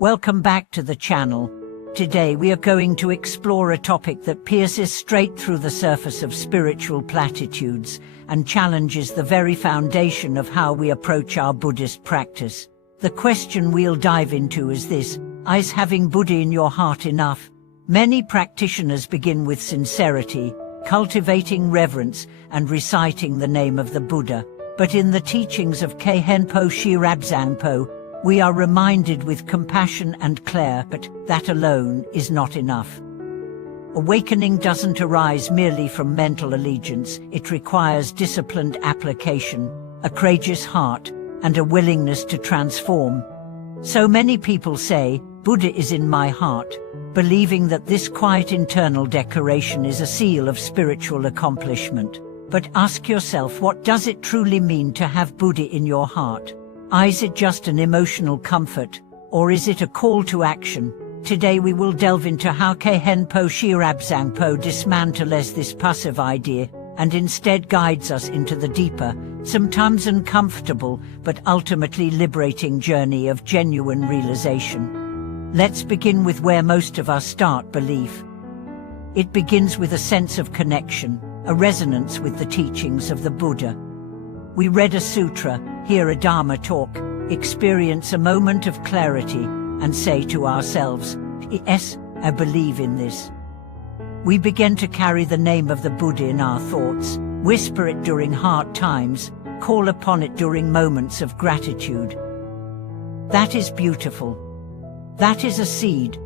Welcome back to the channel. Today we are going to explore a topic that pierces straight through the surface of spiritual platitudes and challenges the very foundation of how we approach our Buddhist practice. The question we'll dive into is this: is having Buddha in your heart enough? Many practitioners begin with sincerity, cultivating reverence and reciting the name of the Buddha. But in the teachings of Khenpo Sherab Zangpo, we are reminded with compassion and clarity that alone is not enough. Awakening doesn't arise merely from mental allegiance. It requires disciplined application, a courageous heart, and a willingness to transform. So many people say, "Buddha is in my heart," believing that this quiet internal declaration is a seal of spiritual accomplishment. But ask yourself, what does it truly mean to have Buddha in your heart? Is it just an emotional comfort, or is it a call to action? Today we will delve into how Khenpo Sherab Zangpo dismantles this passive idea and instead guides us into the deeper, sometimes uncomfortable, but ultimately liberating journey of genuine realization. Let's begin with where most of us start: belief. It begins with a sense of connection, a resonance with the teachings of the Buddha. We read a sutra, hear a Dharma talk, experience a moment of clarity, and say to ourselves, "Yes, I believe in this." We begin to carry the name of the Buddha in our thoughts, whisper it during hard times, call upon it during moments of gratitude. That is beautiful. That is a seed.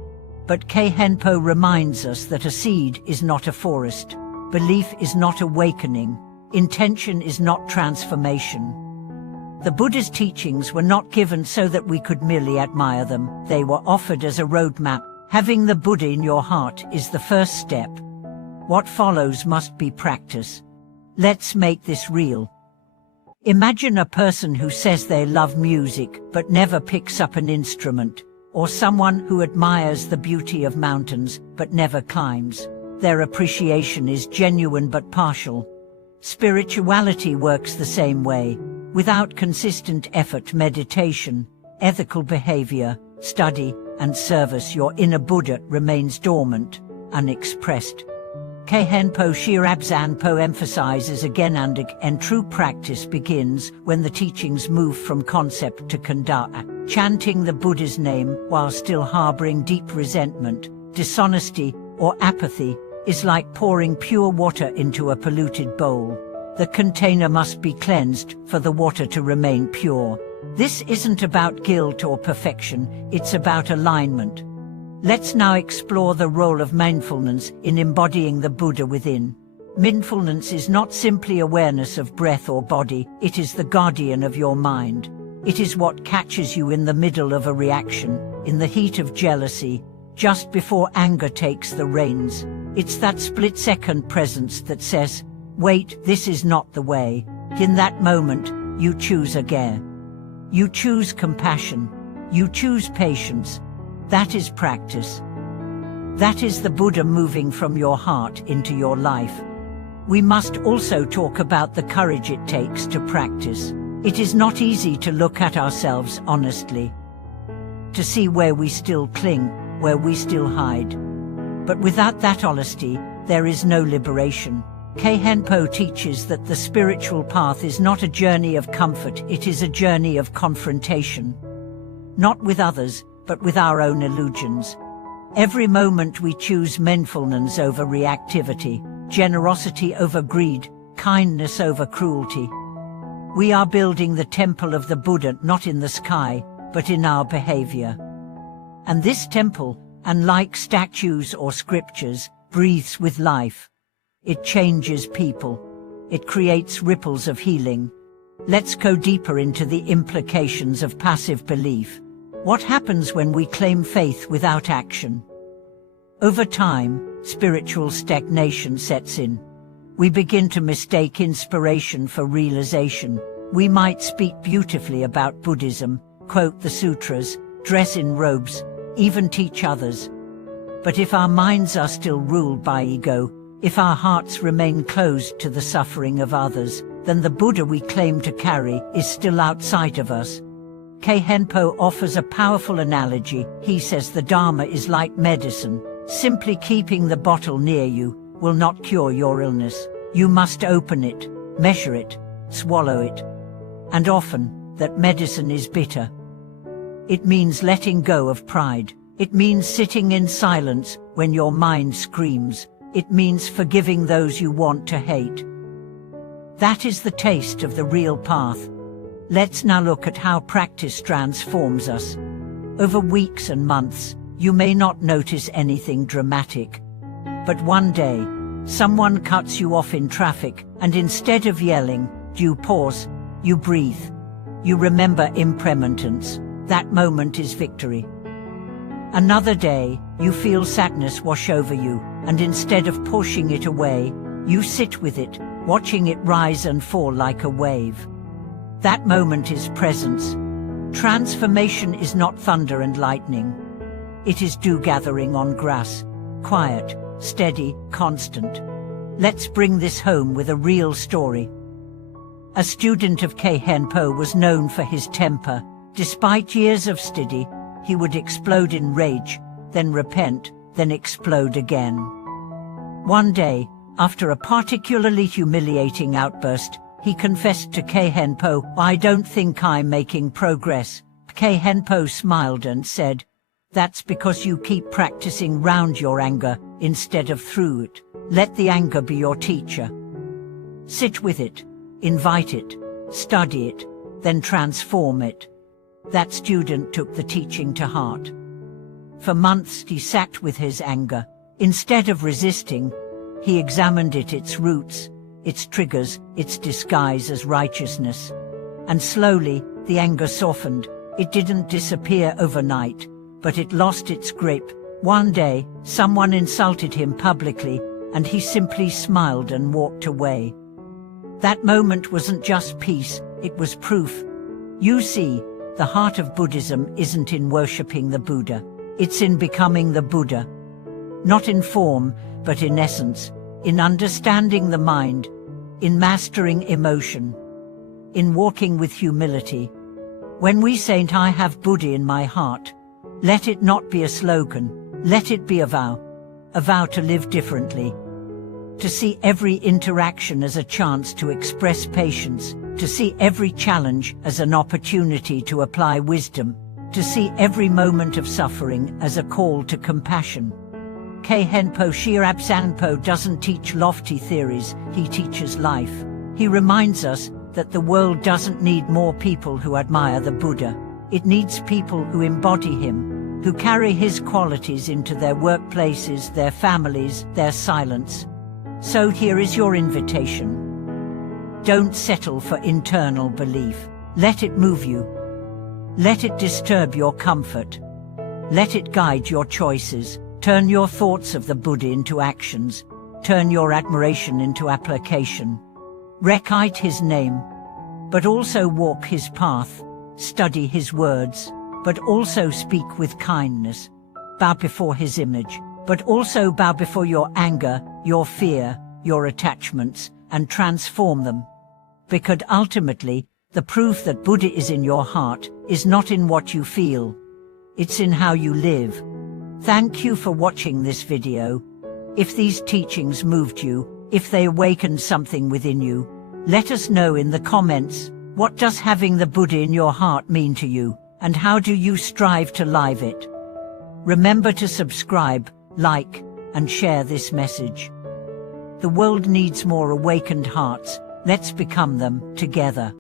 But Khenpo reminds us that a seed is not a forest. Belief is not awakening. Intention is not transformation. The Buddha's teachings were not given so that we could merely admire them. They were offered as a roadmap. Having the Buddha in your heart is the first step. What follows must be practice. Let's make this real. Imagine a person who says they love music but never picks up an instrument, or someone who admires the beauty of mountains but never climbs. Their appreciation is genuine but partial. Spirituality works the same way. Without consistent effort, meditation, ethical behavior, study, and service, your inner Buddha remains dormant, unexpressed. Khenpo Sherab Zangpo emphasizes again and again, true practice begins when the teachings move from concept to conduct. Chanting the Buddha's name while still harboring deep resentment, dishonesty, or apathy is like pouring pure water into a polluted bowl. The container must be cleansed for the water to remain pure. This isn't about guilt or perfection, it's about alignment. Let's now explore the role of mindfulness in embodying the Buddha within. Mindfulness is not simply awareness of breath or body, it is the guardian of your mind. It is what catches you in the middle of a reaction, in the heat of jealousy, just before anger takes the reins. It's that split-second presence that says, "Wait, this is not the way." In that moment, you choose again. You choose compassion. You choose patience. That is practice. That is the Buddha moving from your heart into your life. We must also talk about the courage it takes to practice. It is not easy to look at ourselves honestly, to see where we still cling, where we still hide. But without that honesty, there is no liberation. Khenpo teaches that the spiritual path is not a journey of comfort, it is a journey of confrontation. Not with others, but with our own illusions. Every moment we choose mindfulness over reactivity, generosity over greed, kindness over cruelty. We are building the temple of the Buddha not in the sky, but in our behavior. And this temple, unlike statues or scriptures, breathes with life. It changes people. It creates ripples of healing. Let's go deeper into the implications of passive belief. What happens when we claim faith without action? Over time, spiritual stagnation sets in. We begin to mistake inspiration for realization. We might speak beautifully about Buddhism, quote the sutras, dress in robes, even teach others. But if our minds are still ruled by ego, if our hearts remain closed to the suffering of others, then the Buddha we claim to carry is still outside of us. Khenpo offers a powerful analogy. He says the Dharma is like medicine. Simply keeping the bottle near you will not cure your illness. You must open it, measure it, swallow it. And often, that medicine is bitter. It means letting go of pride. It means sitting in silence when your mind screams. It means forgiving those you want to hate. That is the taste of the real path. Let's now look at how practice transforms us. Over weeks and months, you may not notice anything dramatic. But one day, someone cuts you off in traffic, and instead of yelling, you pause, you breathe. You remember impermanence. That moment is victory. Another day, you feel sadness wash over you, and instead of pushing it away, you sit with it, watching it rise and fall like a wave. That moment is presence. Transformation is not thunder and lightning. It is dew gathering on grass, quiet, steady, constant. Let's bring this home with a real story. A student of Khenpo was known for his temper. Despite years of study, he would explode in rage, then repent, then explode again. One day, after a particularly humiliating outburst, he confessed to Khenpo, "I don't think I'm making progress." Khenpo smiled and said, "That's because you keep practicing round your anger instead of through it. Let the anger be your teacher. Sit with it, invite it, study it, then transform it." That student took the teaching to heart. For months he sat with his anger. Instead of resisting, he examined its roots, its triggers, its disguise as righteousness. And slowly, the anger softened. It didn't disappear overnight, but it lost its grip. One day, someone insulted him publicly, and he simply smiled and walked away. That moment wasn't just peace, it was proof. You see, the heart of Buddhism isn't in worshipping the Buddha. It's in becoming the Buddha. Not in form, but in essence, in understanding the mind, in mastering emotion, in walking with humility. When we say, "I have Buddha in my heart," let it not be a slogan, let it be a vow to live differently, to see every interaction as a chance to express patience, to see every challenge as an opportunity to apply wisdom, to see every moment of suffering as a call to compassion. Khenpo Sherab Zangpo doesn't teach lofty theories, he teaches life. He reminds us that the world doesn't need more people who admire the Buddha. It needs people who embody him, who carry his qualities into their workplaces, their families, their silence. So here is your invitation. Don't settle for internal belief. Let it move you. Let it disturb your comfort. Let it guide your choices. Turn your thoughts of the Buddha into actions. Turn your admiration into application. Recite his name, but also walk his path. Study his words, but also speak with kindness. Bow before his image, but also bow before your anger, your fear, your attachments, and transform them. Because ultimately, the proof that Buddha is in your heart is not in what you feel. It's in how you live. Thank you for watching this video. If these teachings moved you, if they awakened something within you, let us know in the comments. What does having the Buddha in your heart mean to you, and how do you strive to live it? Remember to subscribe, like, and share this message. The world needs more awakened hearts. Let's become them together.